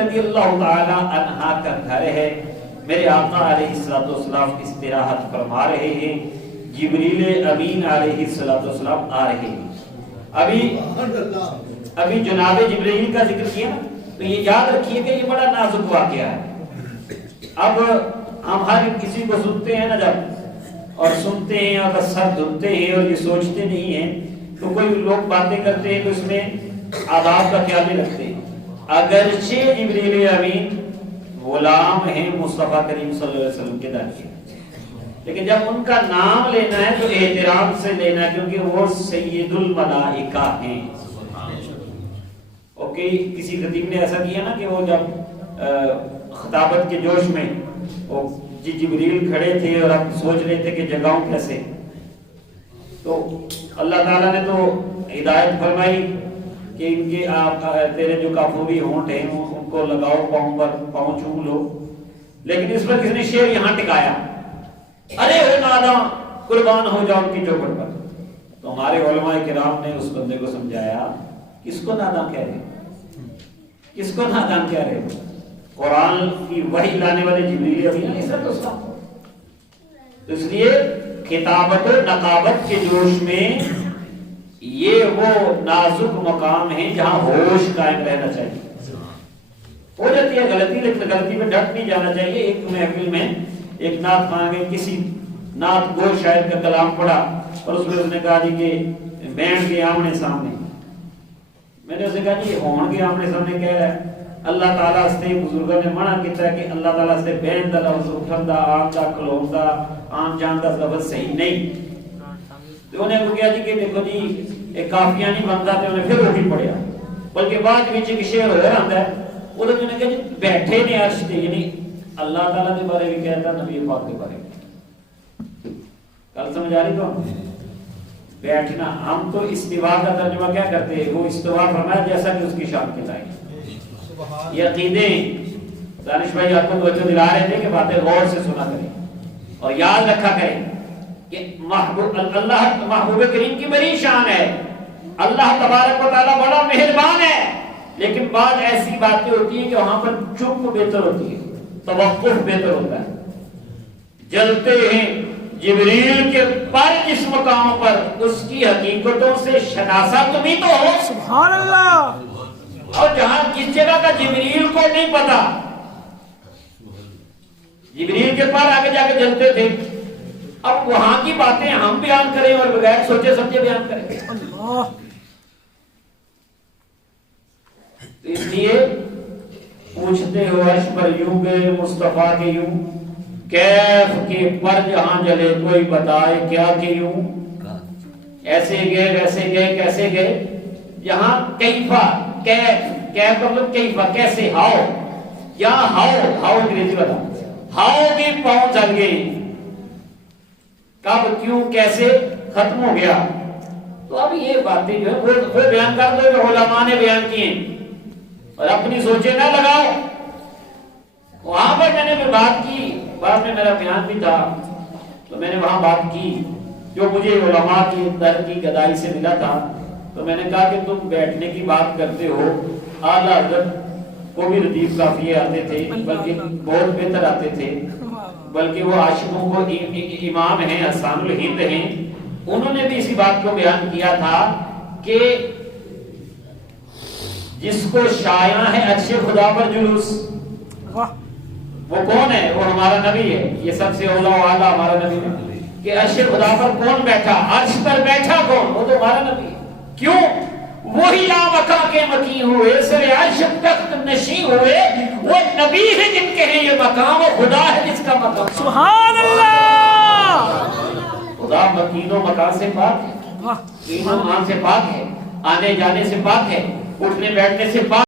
رضی اللہ تعالی عنہا کا گھر ہے، میرے آقا علیہ السلام استراحت فرما رہے ہیں، جبریل امین علیہ السلام آ رہے ہیں۔ ابھی جناب جبریل کا ذکر کیا، تو یہ یاد رکھیے کہ یہ بڑا نازک واقعہ ہے۔ اب ہم ہر کسی کو سنتے ہیں نا جب، اور سنتے ہیں اور سر دھلتے ہیں اور یہ سوچتے نہیں ہیں، تو کوئی لوگ باتیں کرتے ہیں تو اس میں آداب کا خیال نہیں رکھتے۔ اگرچہ جبریل امین غلام ہیں مصطفیٰ کریم صلی اللہ علیہ وسلم کے داخل، لیکن جب ان کا نام لینا ہے تو احترام سے لینا ہے، کیونکہ وہ سید الملائکہ ہیں۔ اوکے، کسی خطیب نے ایسا کیا نا کہ وہ جب خطابت کے جوش میں وہ جبریل کھڑے تھے اور اب سوچ رہے تھے کہ جگاؤں کیسے، تو اللہ تعالیٰ نے تو ہدایت فرمائی کہ ان کے تیرے جو کافوری ہونٹ ہیں ان کو لگاؤ پاؤں پر، پاؤں چوم لو، لیکن اس پر کس نے شیر یہاں ٹکایا، ارے ہو ناداں قربان ہو جاؤ ان کی چوکھٹ پر۔ تو ہمارے علماء کرام نے اس بندے کو سمجھایا، کس کو ناداں کہہ رہے، کس کو ناداں کہہ رہے؟ قرآن کی وحی لانے والے جبریل امین علیہ السلام۔ تو اس لیے خطابت و نقابت کے جوش میں یہ وہ نازک مقام ہے جہاں ہوش قائم رہنا چاہیے۔ ہو جاتی ہے غلطی، لیکن غلطی میں ڈٹ نہیں جانا چاہیے۔ ایک محفل میں ایک نعت خواں نے کسی نعت گو شاعر کا کلام پڑھا اور اس میں اس نے کہا جی کہ بینڈ کے آمنے سامنے، میں نے اسے کہا جی ہون کے آمنے سامنے کہہ رہا ہے، اللہ تعالیٰ سے بزرگوں نے منع کیتا ہے کہ اللہ تعالیٰ سے بینڈ دا لفظ اٹھن دا، آم دا، کلون دا، آم جان دا لفظ صحیح نہیں۔ تو انہیں کو کہا جی کہ دیکھو جی ایک کافیہ نہیں بنتا، تو انہیں پھر وہی پڑھیا، بلکہ بعد میں ایک شعر ہو رہا ہے وہ تو انہیں کہا جی بیٹھے نے عرش تے، یعنی اللہ تعالیٰ کے بارے بھی کہتا، نبی پاک کے بارے میں۔ کل سمجھ آ رہی تو بیٹھنا، ہم تو استوا کا ترجمہ کیا کرتے ہیں، وہ استوا فرمایا جیسا کہ اس کی شان کے لائق۔ یہ عقیدے دانش بھائی آپ کو توجہ دلا رہے تھے کہ باتیں غور سے سنا کریں اور یاد رکھا کریں کہ اللہ محبوب کریم کی بڑی شان ہے، اللہ تبارک و تعالیٰ بڑا مہربان ہے، لیکن بعض ایسی باتیں ہوتی ہیں کہ وہاں پر چپ بہتر ہوتی ہے، توقف بہتر ہوتا ہے۔ جلتے ہیں جبریل کے پر اس مقام پر، اس کی حقیقتوں سے شناسا تمہیں تو ہو، سبحان اللہ۔ اور جہاں جس جگہ کا جبریل کو نہیں پتا، جبریل کے پر آگے جا کے جلتے تھے، اب وہاں کی باتیں ہم بیان کریں اور بغیر سوچے سمجھے بیان کریں، تو اس لیے پوچھتے ہو عرش پر یوں گئے مصطفیٰ کے یوں، کیف کے پر جہاں جلے کوئی بتائے کیا کہ یوں، ایسے گئے ویسے گئے کیسے گئے، یہاں کیفا، کیف مطلب کیفا کیسے، ہاؤ، یہاں ہاؤ انگریزی بتا، ہاؤ بھی پاؤں چل گئی، کب کیوں کیسے ختم ہو گیا۔ تو اب یہ باتیں جو ہے وہ بیان کر دو جو علماء نے بیان کی ہیں، اور اپنی سوچیں نہ لگاؤ۔ وہاں پر میں نے پھر بات کی، بعد میں میرا بیان بھی تھا، تو میں نے وہاں بات کی جو مجھے علماء کی در کی گدائی سے ملا تھا، تو میں نے کہا کہ تم بیٹھنے کی بات کرتے ہو، اعلیٰ حضرت کو بھی ردیف کافیے آتے تھے، بلکہ بہت بہتر آتے تھے، بلکہ وہ عاشقوں کو امام ہیں، حسان الہند ہیں، انہوں نے بھی اسی بات کو بیان کیا تھا کہ جس کو شایع ہے عرش خدا پر جلوس، وہ کون ہے؟ وہ ہمارا نبی ہے، یہ سب سے اولا و اعلیٰ ہمارا نبی ہے کہ عرش خدا پر کون بیٹھا، عرش پر بیٹھا کون؟ وہ تو ہمارا نبی ہے۔ کیوں؟ وہی لامکہ کے مکی ہوئے، سر عرش تخت نشین ہوئے، وہ نبی ہے جن کے ہیں یہ مقام، اور خدا ہے جس کا مقام۔ سبحان اللہ۔ خدا مکین و مکان سے پاک ہے، قیم و مان سے پاک ہے، آنے جانے سے پاک ہے، اٹھنے بیٹھنے سے پاک